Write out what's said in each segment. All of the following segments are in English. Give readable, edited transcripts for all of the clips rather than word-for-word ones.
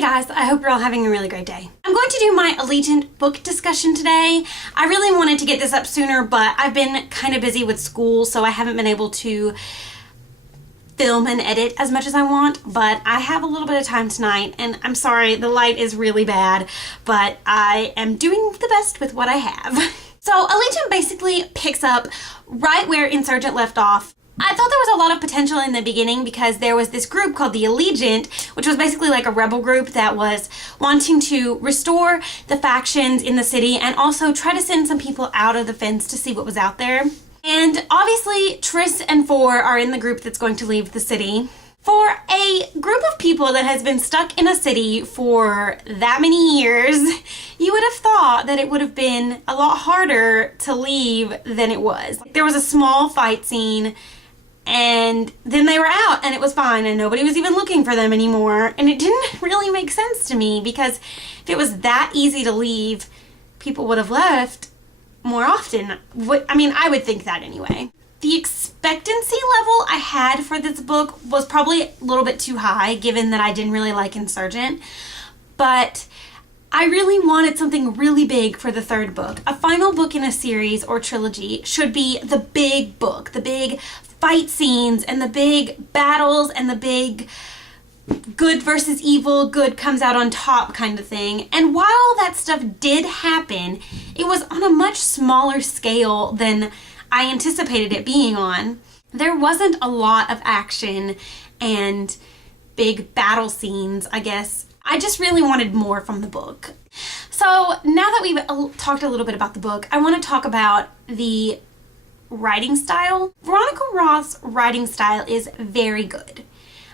Hey guys, I hope you're all having a really great day. I'm going to do my Allegiant book discussion today. I really wanted to get this up sooner, but I've been kind of busy with school, so I haven't been able to film and edit as much as I want, but I have a little bit of time tonight, and I'm sorry, the light is really bad, but I am doing the best with what I have. So Allegiant basically picks up right where Insurgent left off. I thought there was a lot of potential in the beginning because there was this group called the Allegiant, which was basically like a rebel group that was wanting to restore the factions in the city and also try to send some people out of the fence to see what was out there. And obviously Triss and Four are in the group that's going to leave the city. For a group of people that has been stuck in a city for that many years, you would have thought that it would have been a lot harder to leave than it was. There was a small fight scene, and then they were out and it was fine and nobody was even looking for them anymore. And it didn't really make sense to me because if it was that easy to leave, people would have left more often. I would think that anyway. The expectancy level I had for this book was probably a little bit too high given that I didn't really like Insurgent, but I really wanted something really big for the third book. A final book in a series or trilogy should be the big book, the big fight scenes and the big battles and the big good versus evil, good comes out on top kind of thing. And while that stuff did happen, it was on a much smaller scale than I anticipated it being on. There wasn't a lot of action and big battle scenes, I guess. I just really wanted more from the book. So now that we've talked a little bit about the book, I want to talk about the writing style. Veronica Roth's writing style is very good.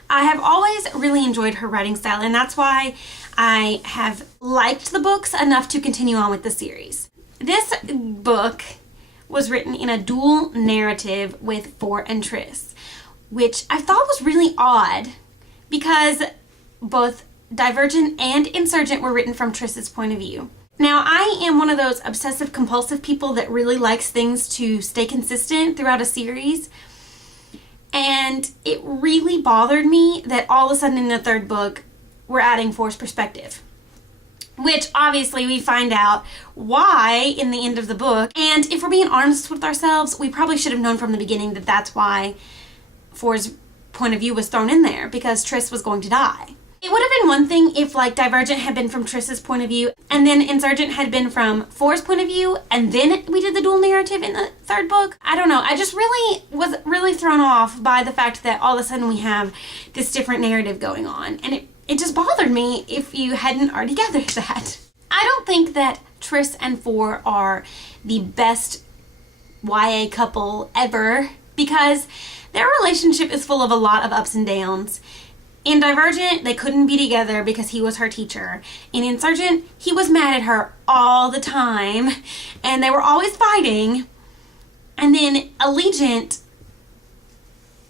I have always really enjoyed her writing style, and that's why I have liked the books enough to continue on with the series. This book was written in a dual narrative with Four and Triss, which I thought was really odd because both Divergent and Insurgent were written from Triss's point of view. Now, I am one of those obsessive compulsive people that really likes things to stay consistent throughout a series, and it really bothered me that all of a sudden in the third book we're adding Four's perspective, which obviously we find out why in the end of the book. And if we're being honest with ourselves, we probably should have known from the beginning that that's why Four's point of view was thrown in there, because Triss was going to die. It would have been one thing if Divergent had been from Triss's point of view and then Insurgent had been from Four's point of view and then we did the dual narrative in the third book. I don't know. I just was really thrown off by the fact that all of a sudden we have this different narrative going on, and it just bothered me if you hadn't already gathered that. I don't think that Triss and Four are the best YA couple ever because their relationship is full of a lot of ups and downs. In Divergent, they couldn't be together because he was her teacher. In Insurgent, he was mad at her all the time, and they were always fighting. And then Allegiant,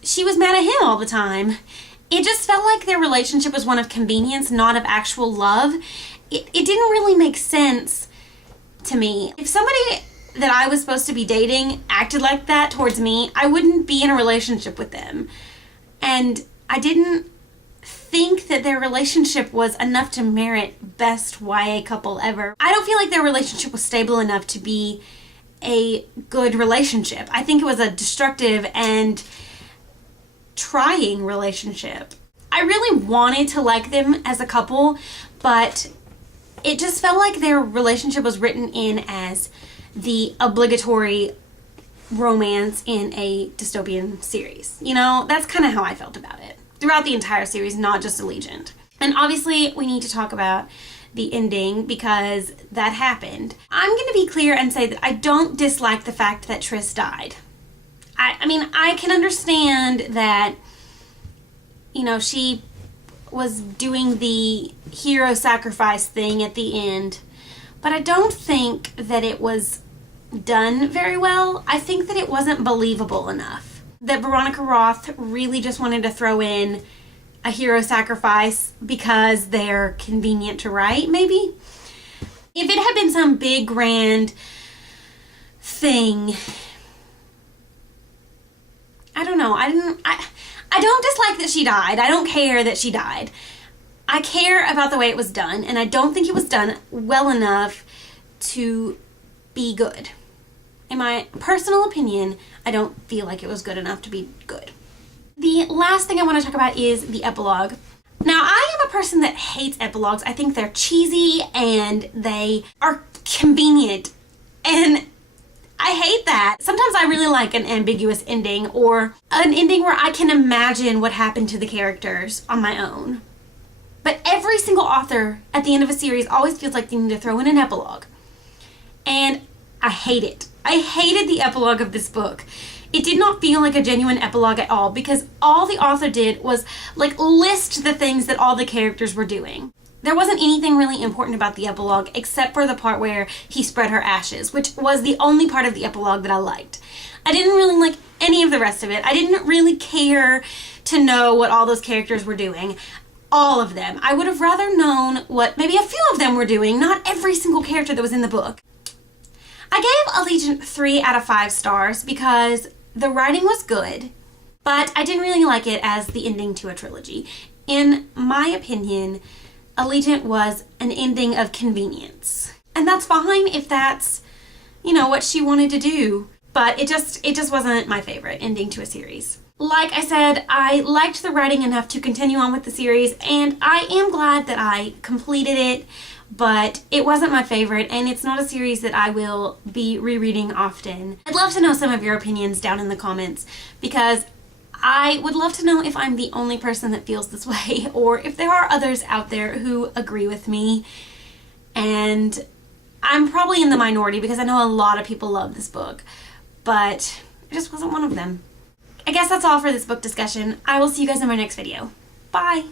she was mad at him all the time. It just felt like their relationship was one of convenience, not of actual love. It didn't really make sense to me. If somebody that I was supposed to be dating acted like that towards me, I wouldn't be in a relationship with them. And I didn't think that their relationship was enough to merit best YA couple ever. I don't feel like their relationship was stable enough to be a good relationship. I think it was a destructive and trying relationship. I really wanted to like them as a couple, but it just felt like their relationship was written in as the obligatory romance in a dystopian series. You know, that's kind of how I felt about it throughout the entire series, not just Allegiant. And obviously we need to talk about the ending because that happened. I'm going to be clear and say that I don't dislike the fact that Triss died. I can understand that, you know, she was doing the hero sacrifice thing at the end, but I don't think that it was done very well. I think that it wasn't believable enough. That Veronica Roth really just wanted to throw in a hero sacrifice because they're convenient to write, maybe. If it had been some big grand thing, I don't know. I don't dislike that she died. I don't care that she died. I care about the way it was done, and I don't think it was done well enough to be good. In my personal opinion, I don't feel like it was good enough to be good. The last thing I want to talk about is the epilogue. Now, I am a person that hates epilogues. I think they're cheesy and they are convenient, and I hate that. Sometimes I really like an ambiguous ending, or an ending where I can imagine what happened to the characters on my own. But every single author at the end of a series always feels like they need to throw in an epilogue. And I hate it. I hated the epilogue of this book. It did not feel like a genuine epilogue at all, because all the author did was like list the things that all the characters were doing. There wasn't anything really important about the epilogue except for the part where he spread her ashes, which was the only part of the epilogue that I liked. I didn't really like any of the rest of it. I didn't really care to know what all those characters were doing. All of them. I would have rather known what maybe a few of them were doing, not every single character that was in the book. I gave Allegiant 3 out of 5 stars because the writing was good, but I didn't really like it as the ending to a trilogy. In my opinion, Allegiant was an ending of convenience. And that's fine if that's, what she wanted to do. But it just wasn't my favorite ending to a series. Like I said, I liked the writing enough to continue on with the series, and I am glad that I completed it, but it wasn't my favorite, and it's not a series that I will be rereading often. I'd love to know some of your opinions down in the comments, because I would love to know if I'm the only person that feels this way, or if there are others out there who agree with me. And I'm probably in the minority because I know a lot of people love this book, but I just wasn't one of them. I guess that's all for this book discussion. I will see you guys in my next video. Bye!